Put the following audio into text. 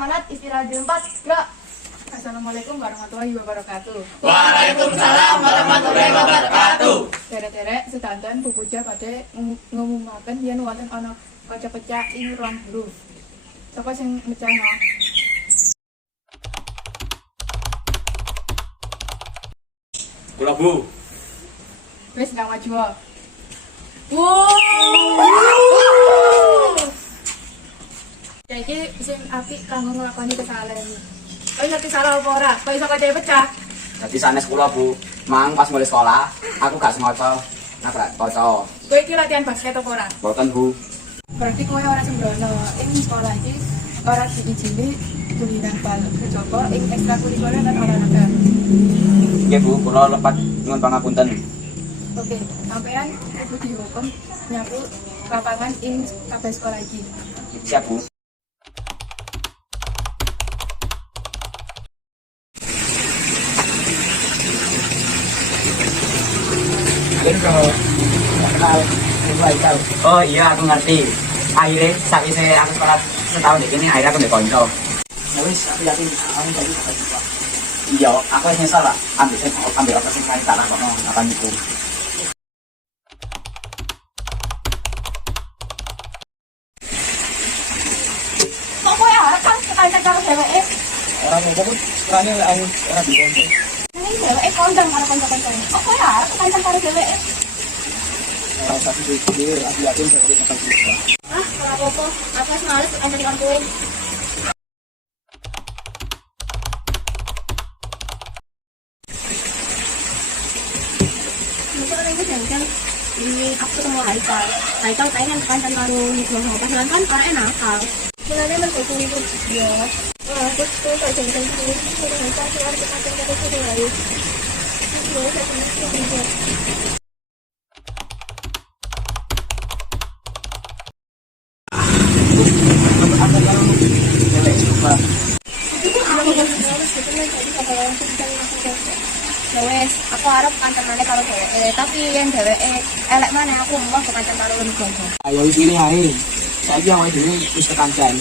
amanat istirahat di tempat. Gerak. Assalamualaikum warahmatullahi wabarakatuh. Waalaikumsalam warahmatullahi wabarakatuh. Derek-derek sedanten Bu Puja pada ngumumaken yen wonten ana kaca pecah ing ruang guru. Sapa sing mecahno? Kula Bu. Wis gak maju. Jadi sing apik kanggo nglakoni kesalahan iki. Kowe ngerti salah apa ora? Kowe iso kaca pecah. Jadi sanes kula Bu, mang pas mulai sekolah, aku gak semoco nabrak kaca. Kowe iki latihan basket apa ora? Boten Bu. Berarti kowe ora sembrono. Ing sekolah iki ora diizini guliran bal kejaba ing ekstrakurikuler lan olahraga. Nggih Bu, kula lepat nyuwun pangapunten. Oke, sampean kudu dihukum nyapu lapangan ing kabeh sekolah iki. Siap Bu. Oh iya, aku ngerti. Akhirnya sakwise aku sekolah setahun ini akhirnya aku ndek kanca. Ya wis, aku yakin kamu jadi bakal juga. Iya, aku wis nyesal lah. Ambil apa sing kali tak lakono apa niku. Kok kowe arep kan kancan karo dheweke? Ora apa pun, sekolahnya aku ora dikonco. Ning dheweke kondang karo kanca-kancane. Kok kowe arep kancan karo dheweke? Ora usah pikir, aku yakin bakal bakal bisa. Ah, ora apa-apa. Aku wis males kancan karo kowe. Ini aku ketemu Haikal pengen kancan karo Nugroho padahal kan orangnya nakal. Sebenarnya menurutku itu ya. Aku tuh tak jadi kancan karo Haikal sih harus kancan karo Nugroho. Nugroho saya seneng. Ya wes, aku harap kancan maneh karo dheweke, tapi yen dheweke elek maneh aku mau kancan karo Nugroho. Ayo iki ae. Saiki awake dhewe wis kekancan.